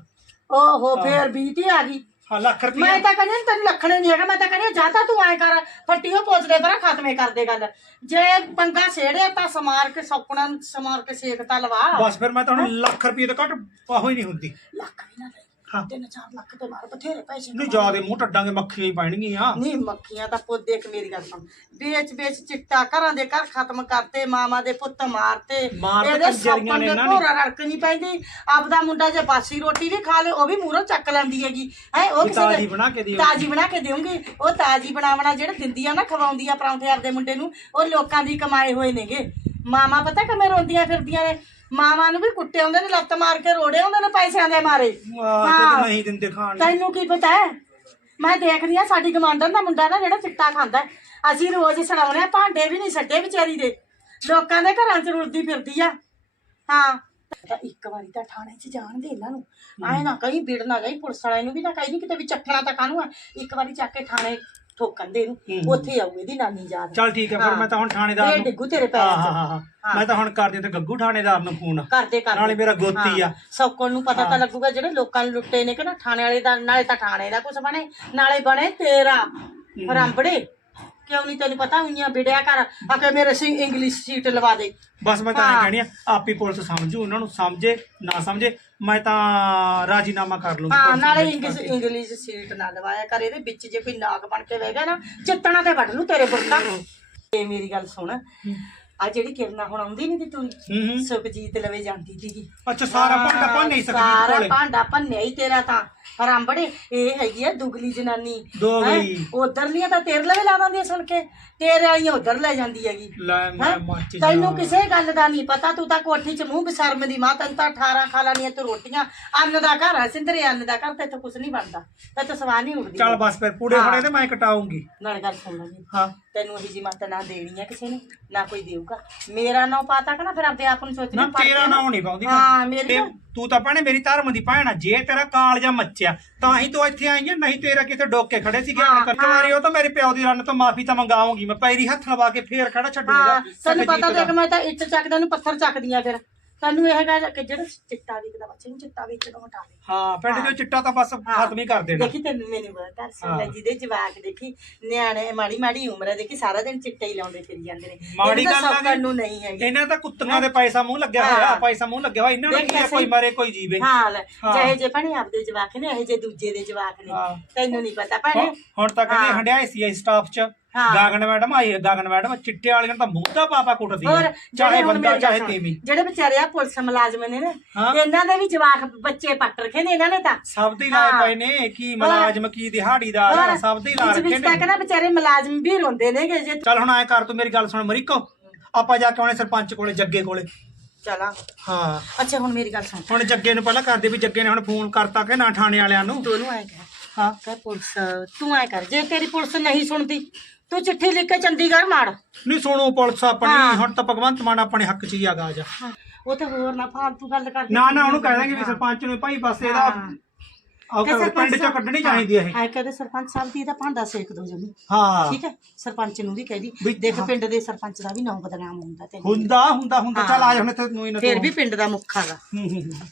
ਓਹੋ ਫੇਰ ਬੀਤੀ ਆ ਗਈ। ਹਾਂ ਲੱਖ ਰੁਪਏ ਮੈਂ ਤਾਂ ਕਹਿੰਦੀ ਤੈਨੂੰ ਲੱਖਣੇ ਨਹੀਂ ਹੈਗਾ ਮੈਂ ਤਾਂ ਕਹਿੰਦੀ ਜਾਂ ਤਾਂ ਤੂੰ ਐ ਕਰ ਫੱਟੀਓ ਪੁੱਛਦੇ ਪਰ ਖਤਮੇ ਕਰ ਦੇ ਗੱਲ। ਜੇ ਪੰਗਾ ਛੇੜਿਆ ਤਾਂ ਸਮਾਰ ਕੇ ਸੌਕਣਾ ਸਮਾਰ ਕੇ ਸੇਕ ਤਾਂ ਲਵਾ। ਬਸ ਫਿਰ ਮੈਂ ਤਾਂ ਹੁਣ ਲੱਖ ਰੁਪਏ ਤੋਂ ਘੱਟ ਪਾਹੋ ਹੀ ਨਹੀਂ ਹੁੰਦੀ। ਲੱਖ ਵੀ ਨਾ ਦੇ। ਹਾਂ। ਤਿੰਨ ਚਾਰ ਲੱਖ ਤੇ ਮਾਰ ਬਥੇਰੇ ਪੈਸੇ ਨਹੀਂ ਜਿਆਦੇ ਮੂੰਹ ਟੱਡਾਂਗੇ ਮੱਖੀਆਂ ਹੀ ਪੈਣਗੀਆਂ। ਨਹੀਂ ਮੱਖੀਆਂ ਤਾਂ ਪੁੱਤ ਦੇਖ ਮੇਰੀ ਗੱਲ ਸੁਣ। ਵੇਚ ਵੇਚ ਚਿੱਟਾ ਘਰਾਂ ਦੇ ਘਰ ਖਤਮ ਕਰਤੇ ਮਾਮਾ ਦੇ ਪੁੱਤ ਮਾਰਤੇ। ਮਾਰ ਤਾਂ ਇਹਦੇ ਕੰਜਰੀਆਂ ਸੌਪਣ ਨੇ ਦੇ ਇਹਨਾਂ ਨੇ। ਭੋਰਾ ਰੜਕ ਨਹੀਂ ਪੈਂਦੀ। ਆਪਦਾ ਮੁੰਡਾ ਜੇ ਬਾਸੀ ਰੋਟੀ ਵੀ ਖਾ ਲੇ ਉਹ ਵੀ ਮੂਹਰੋਂ ਚੱਕ ਲੈਂਦੀ ਹੈਗੀ। ਹੈ ਉਹ ਵੀ ਕਿਸੇ ਤਾਜ਼ੀ ਦੇ ਬਣਾ ਕੇ ਦਿਓ। ਤਾਜ਼ੀ ਬਣਾ ਕੇ ਦੇਉਂਗੀ ਉਹ ਤਾਜ਼ੀ ਬਣਾਵਣਾ ਜਿਹੜੇ ਦਿੰਦੀ ਆ ਨਾ ਖਵਾਉਂਦੀ ਆ ਪਰੌਂਠੇ ਆਪਦੇ ਮੁੰਡੇ ਨੂੰ ਉਹ ਲੋਕਾਂ ਦੀ ਕਮਾਏ ਹੋਏ ਨੇਗੇ। ਮਾਮਾ ਪਤਾ ਕਿਵੇਂ ਰੋਂਦੀਆਂ ਫਿਰਦੀਆਂ ਨੇ? ਮਾਵਾਂ ਨੂੰ ਵੀ ਕੁੱਟੇ ਆਉਂਦੇ ਨੇ ਲੱਤ ਮਾਰ ਕੇ ਰੋੜੇ ਆਉਂਦੇ ਨੇ ਪੈਸਿਆਂ ਦੇ ਮਾਰੇ। ਹਾਂ। ਨਹੀਂ ਦਿੰਦੇ ਖਾਣ। ਨੂੰ। ਤੈਨੂੰ ਕੀ ਪਤਾ ਹੈ? ਮੈਂ ਦੇਖਦੀ ਆ ਸਾਡੀ ਗਮਾਂਡਰ ਦਾ ਮੁੰਡਾ ਨਾ ਜਿਹੜਾ ਚਿੱਟਾ ਖਾਂਦਾ ਹੈ। ਅਸੀਂ ਰੋਜ਼ ਸੁਣਾਉਣੇ ਆ ਭਾਂਡੇ ਵੀ ਨਹੀਂ ਛੱਡੇ ਵਿਚਾਰੀ ਦੇ। ਲੋਕਾਂ ਦੇ ਘਰਾਂ 'ਚ ਰੁਲਦੀ ਫਿਰਦੀ ਆ। ਹਾਂ। ਤਾਂ ਇੱਕ ਵਾਰੀ ਤਾਂ ਥਾਣੇ 'ਚ ਜਾਣ ਦੇ ਇਹਨਾਂ ਨੂੰ। ਆਏ ਨਾ ਕਹੀਂ ਬਿੜ ਨਾ ਗਈ ਪੁਲਿਸ ਵਾਲਿਆਂ ਨੂੰ ਵੀ ਨਾ ਕਹੀ ਨਹੀਂ ਕਿਤੇ ਵੀ ਚੱਕਣਾ ਤਾਂ ਕਾਹਨੂੰ ਆ? ਇੱਕ ਵਾਰੀ ਚੱਕ ਕੇ ਥਾਣੇ ਠੋਕਣ ਦੇ। ਇਹਨੂੰ ਉੱਥੇ ਆਊ ਇਹਦੀ ਨਾਨੀ ਯਾਦ ਚੱਲ ਠੀਕ ਹੈ ਫਿਰ। ਮੈਂ ਤਾਂ ਹੁਣ ਥਾਣੇਦਾਰ ਇਹ ਨੂੰ ਡਿੱਗੂ ਤੇਰੇ ਪੈਰਾਂ ਹਾਂ, ਹਾਂ, ਹਾਂ, ਹਾਂ। ਮੈਂ ਤਾਂ ਹੁਣ ਕਰਦੀ ਤੇ ਗੱਗੂ ਥਾਣੇਦਾਰ ਨੂੰ ਫੋਨ ਕਰਦੇ ਕਰਦੇ ਨਾਲੇ ਮੇਰਾ ਗੋਤੀ ਆ। ਸੌਕਣ ਨੂੰ ਪਤਾ ਤਾਂ। ਲੱਗੂਗਾ ਜਿਹੜੇ ਲੋਕਾਂ ਨੂੰ ਲੁੱਟੇ ਨੇ ਕਿ ਨਾ ਥਾਣੇ ਵਾਲੇ ਦਾ ਨਾਲੇ ਤਾਂ ਥਾਣੇ ਦਾ ਕੁਝ ਬਣੇ ਨਾਲੇ ਬਣੇ ਤੇਰਾ ਰੰਬੜੇ ਕਿਉਂ ਨਹੀਂ ਤੈਨੂੰ ਪਤਾ ਹੋਈਆਂ ਬਿੜਿਆ ਕਰ ਆ ਕੇ ਮੇਰੇ ਸਿੰਘ ਇੰਗਲਿਸ਼ ਸੀਟ ਲਵਾ ਦੇ। ਬਸ ਮੈਂ ਤਾਂ ਹਾਂ। ਇਹ ਕਹਿਣੀ ਆ ਆਪੀ ਪੁਲਿਸ ਸਮਝੂ ਉਹਨਾਂ ਨੂੰ ਸਮਝੇ ਨਾ ਸਮਝੇ ਮੈਂ ਤਾਂ ਰਾਜੀਨਾਮਾ ਕਰ ਲੂੰਗੀ ਹਾਂ ਨਾਲੇ ਇੰਗਲਿਸ਼। ਇੰਗਲਿਸ਼ ਸੀਟ ਨਾ ਲਵਾਇਆ ਕਰ ਇਹਦੇ ਵਿੱਚ ਜੇ ਕੋਈ ਨਾਗ ਬਣ ਕੇ ਬਹਿ ਗਿਆ ਨਾ ਚਿੱਤਣਾ ਤੇ ਵੱਢ ਲੂ ਤੇਰੇ ਬੁਰਕਾ ਤੇ ਮੇਰੀ ਗੱਲ ਸੁਣ ਆ ਜਿਹੜੀ ਕਿਰਨਾ ਹੁਣ ਆਉਂਦੀ ਨਹੀਂ ਤੀ ਤੂੰ ਹੂੰ ਹੂੰ। ਸੁਖਜੀਤ ਲਵੇ ਜਾਂਦੀ ਸੀਗੀ। ਅੱਛਾ ਸਾਰਾ ਭਾਂਡਾ ਭੰਨ ਨਹੀਂ ਸਕਦੀ ਸਾਰਾ ਕੋਲੇ। ਭਾਂਡਾ ਭੰਨਿਆ ਹੀ ਤੇਰਾ ਤਾਂ। ਹਰਾਂਬੜੇ ਇਹ ਹੈਗੀ ਆ ਦੁਗਲੀ ਜਨਾਨੀ। ਦੋਗਲੀ। ਉਧਰਲੀਆਂ ਤਾਂ ਤੇਰੇ ਲਵੇ ਲਾ ਦਿੰਦੀ ਆ ਸੁਣ ਕੇ। ਤੇਰੇ ਵਾਲੀਆਂ ਉਧਰ ਲੈ ਜਾਂਦੀ ਹੈਗੀ। ਲੈ ਮੈਂ ਹੈਂ? ਮੱਚ ਤੈਨੂੰ ਕਿਸੇ ਗੱਲ ਦਾ ਨਹੀਂ ਪਤਾ ਤੂੰ ਤਾਂ ਕੋਠੀ 'ਚ ਮੂੰਹ ਬਸਰਮ ਦੀ ਮਾਂ ਤੈਨੂੰ ਤਾਂ 18 ਖਾ ਲਾਣੀਆਂ ਤੂੰ ਰੋਟੀਆਂ ਅੰਨ ਦਾ ਘਰ ਆ ਸਿੰਦਰੇ ਅੰਨ ਦਾ ਘਰ ਤੇ ਇੱਥੇ ਕੁਝ ਨਹੀਂ ਬਣਦਾ। ਤੇ ਤਾਂ ਸਵਾਹ ਨਹੀਂ ਉੱਡਦੀ। ਚੱਲ ਬਸ ਫਿਰ ਪੂੜੇ ਹਾਂ। ਫੜੇ ਤੇ ਮੈਂ ਕਟਾਉਂਗੀ। ਨਾਲ ਗੱਲ ਸੁਣ ਲੈ ਜੀ ਹਾਂ। ਤੈਨੂੰ ਇਹੀ ਜੀ ਮਤ ਨਾ ਦੇਣੀ ਆ ਕਿਸੇ ਨੂੰ ਨਾ ਕੋਈ ਦੇਊਗਾ। ਮੇਰਾ ਨਾਂ ਪਾਤਾ ਕਿ ਨਾ ਫਿਰ ਆਪਦੇ ਆਪ ਨੂੰ ਨਾ ਸੋਚਣਾ ਪੜ ਤੇਰਾ ਨਾ। ਨਹੀਂ ਪਾਉਂਦੀ ਹਾਂ ਮੇਰੀ ਤੇ ਤੂੰ ਤਾਂ ਭੈਣੇ ਮੇਰੀ ਧਰਮ ਦੀ ਭੈਣ ਆ ਜੇ ਤੇਰਾ ਕਾਲ ਜਾਂ ਮੱਚਿਆ ਤਾਂ ਹੀ ਤੂੰ ਇੱਥੇ ਆਈ ਹੈ ਨਹੀਂ ਤੇਰਾ ਕਿਤੇ ਡੋਕ ਕੇ ਖੜੇ ਸੀਗੇ ਹਾਂ, ਇੱਕ ਵਾਰੀ ਉਹ ਤਾਂ ਮੇਰੇ ਪਿਓ ਦੀ ਰੰਨ ਤੋਂ ਮਾਫੀ ਤਾਂ ਮੰਗਾਉਂਗੀ। ਮੈਂ ਪੈਰੀ ਹੱਥ ਲਵਾ ਕੇ ਫੇਰ ਖੜਾ ਹਾਂ ਛੱਡੂਗਾ। ਤੈਨੂੰ ਪਤਾ ਦੇਖ ਮੈਂ ਤਾਂ ਇੱਟ ਚੱਕਦਾ ਨੂੰ ਪੱਥਰ ਚੱਕਦੀਆਂ ਫਿਰ। ਤੈਨੂੰ ਇਹ ਗੱਲ ਕਿ ਜਿਹੜਾ ਚਿੱਟਾ ਵਿਕਦਾ ਬੱਚੇ ਨੂੰ ਚਿੱਟਾ ਵੇਚਣੋਂ ਹਟਾ ਦੇ ਹਾਂ ਪਿੰਡ ਜੋ ਚਿੱਟਾ ਤਾਂ ਬਸ ਖਤਮ ਹੀ ਕਰ ਦੇਣਾ ਦੇਖੀ ਤੈਨੂੰ ਮੈਨੂੰ ਬਹੁਤ ਸੁਣਦਾ ਹਾਂ। ਜਿਹਦੇ ਜਵਾਕ ਦੇਖੀ ਨਿਆਣੇ ਮਾੜੀ ਮਾੜੀ ਉਮਰ ਹੈ ਦੇਖੀ ਸਾਰਾ ਦਿਨ ਚਿੱਟਾ ਹੀ ਲਾਉਂਦੇ ਫਿਰੀ ਜਾਂਦੇ ਨੇ ਮਾੜੀ ਗੱਲ ਸੌਕਣ ਜੀ। ਨੂੰ ਨਹੀਂ ਹੈਗੀ ਇਹਨਾਂ ਤਾਂ ਕੁੱਤਿਆਂ ਦੇ ਪੈਸਾ ਮੂੰਹ ਲੱਗਿਆ ਹਾਂ। ਹੋਇਆ ਪੈਸਾ ਮੂੰਹ ਲੱਗਿਆ ਹੋਇਆ ਇਹਨਾਂ ਨੂੰ ਕੀ ਕੋਈ ਮਰੇ ਕੋਈ ਜੀਵੇ ਹਾਂ ਲੈ ਹਾਂ। ਜੇ ਭਣੇ ਆਪਦੇ ਜਵਾਕ ਨੇ ਇਹ ਜੇ ਦੂਜੇ ਦੇ ਜਵਾਕ ਨੇ ਹਾਂ। ਤੈਨੂੰ ਨਹੀਂ ਪਤਾ ਭਣੇ ਹੁਣ ਹੁਣ ਤਾਂ ਕਹਿੰਦੇ ਹਾਂ। ਹੰਡਿਆਏ ਸੀ ਸਟਾਫ ਚ। ਗਗਨ ਮੈਡਮ ਆਈ ਹੈ ਗਗਨ ਮੈਡਮ ਚਿੱਟੇ ਵਾਲੀਆਂ ਨੂੰ ਤਾਂ ਦਾ ਪਾਪਾ ਕੁੱਟਦੀ ਹੋਰ ਹੈ ਚਾਹੇ ਹੁਣ ਬੰਦਾ ਮੇਰੀ ਚਾਹੇ ਤੀਵੀਂ। ਜਿਹੜੇ ਵਿਚਾਰੇ ਆ ਪੁਲਿਸ ਮੁਲਾਜ਼ਮ ਨੇ ਨਾ ਹਾਂ। ਇਹਨਾਂ ਦੇ ਵੀ ਜਵਾਕ ਬੱਚੇ ਪੱਟ ਰੱਖੇ ਨੇ ਇਹਨਾਂ ਨੇ ਤਾਂ। ਸਭ ਦੇ ਲਾਏ ਹਾਂ। ਪਏ ਨੇ ਕੀ ਮੁਲਾਜ਼ਮ ਕੀ ਦਿਹਾੜੀਦਾਰ ਹੋਰ। ਸਭ ਦੇ ਲਾ ਵਿੱਚ ਰੱਖੇ ਵਿੱਚ ਤੱਕ ਨੇ। ਵਿਚਾਰੇ ਮੁਲਾਜ਼ਮ ਵੀ ਰੋਂਦੇ ਨੇ ਕਿ ਜੇ ਚੱਲ ਹੁਣ ਐ ਕਰ ਤੂੰ ਮੇਰੀ ਗੱਲ ਸੁਣ ਮਰੀਕੋ ਆਪਾਂ ਜਾ ਕੇ ਆਉਣੇ ਸਰਪੰਚ ਕੋਲੇ ਜੱਗੇ ਕੋਲੇ। ਚਲਾ। ਹਾਂ। ਅੱਛਾ ਹੁਣ ਮੇਰੀ ਗੱਲ ਸੁਣ। ਹੁਣ ਜੱਗੇ ਨੂੰ ਪਹਿਲਾਂ ਕਰਦੇ ਵੀ ਜੱਗੇ ਨੇ ਹੁਣ ਫੋਨ ਕਰਤਾ ਕਿ ਨਾ ਥਾਣੇ ਵਾਲਿਆਂ ਨੂੰ। ਤੂੰ ਉਹਨੂੰ ਐ ਕਹਿ। ਹਾਂ ਕਹਿ ਪੁਲਿਸ ਤੂੰ ਐ ਕਰ ਜੇ ਤੇਰੀ ਪੁਲਿਸ ਨਹੀਂ ਸੁਣਦੀ ਤੂੰ ਚਿੱਠੀ ਲਿਖ ਕੇ ਚੰਡੀਗੜ੍ਹ ਮਾਰ ਨਹੀਂ ਸੁਣੋ ਪੁਲਿਸ ਆਪਣੀ। ਹੁਣ ਤਾਂ ਭਗਵੰਤ ਮਾਨ ਆਪਣੇ ਹੱਕ 'ਚ ਹੀ ਆਗਾ ਜਾ ਹਾਂ, ਉਹ ਤੇ ਹੋਰ ਨਾ ਫਾਲਤੂ ਗੱਲ ਕਰਦੇ ਨਾ ਨਾ ਉਹਨੂੰ ਕਹਿ ਦਾਂਗੇ ਵੀ ਸਰਪੰਚ ਨੂੰ ਭਾਈ ਬਸ ਇਹਦਾ ਹਾਂ। ਆਹ ਤੇ ਸਰਪੰਚ ਪਿੰਡ 'ਚੋਂ ਸਾਹਿਬ- ਕੱਢਣੀ ਚਾਹੀਦੀ ਹੈ ਇਹ ਹਾਂ ਕਹਦੇ ਸਰਪੰਚ ਸਾਹਿਬ ਦੀ ਇਹਦਾ ਭਾਂਡਾ ਸੇਕ ਦੋ ਜਮੀ ਹਾਂ ਠੀਕ ਹੈ ਸਰਪੰਚ ਨੂੰ ਵੀ ਕਹਿ ਦੀ ਵੀ- ਦੇਖ ਹਾਂ। ਪਿੰਡ ਦੇ ਸਰਪੰਚ ਦਾ ਵੀ ਨਾਮ ਬਦਨਾਮ ਹੁੰਦਾ ਤੇ ਹੁੰਦਾ ਹੁੰਦਾ ਹੁੰਦਾ ਚੱਲ ਆ ਜਾ ਹੁਣ ਇੱਥੇ ਨੂੰ ਹੀ ਨਾ ਫਿਰ। ਵੀ ਪਿੰਡ ਦਾ ਮੁੱਖ ਹੈਗਾ ਹੂੰ, ਹੂੰ, ਹੂੰ।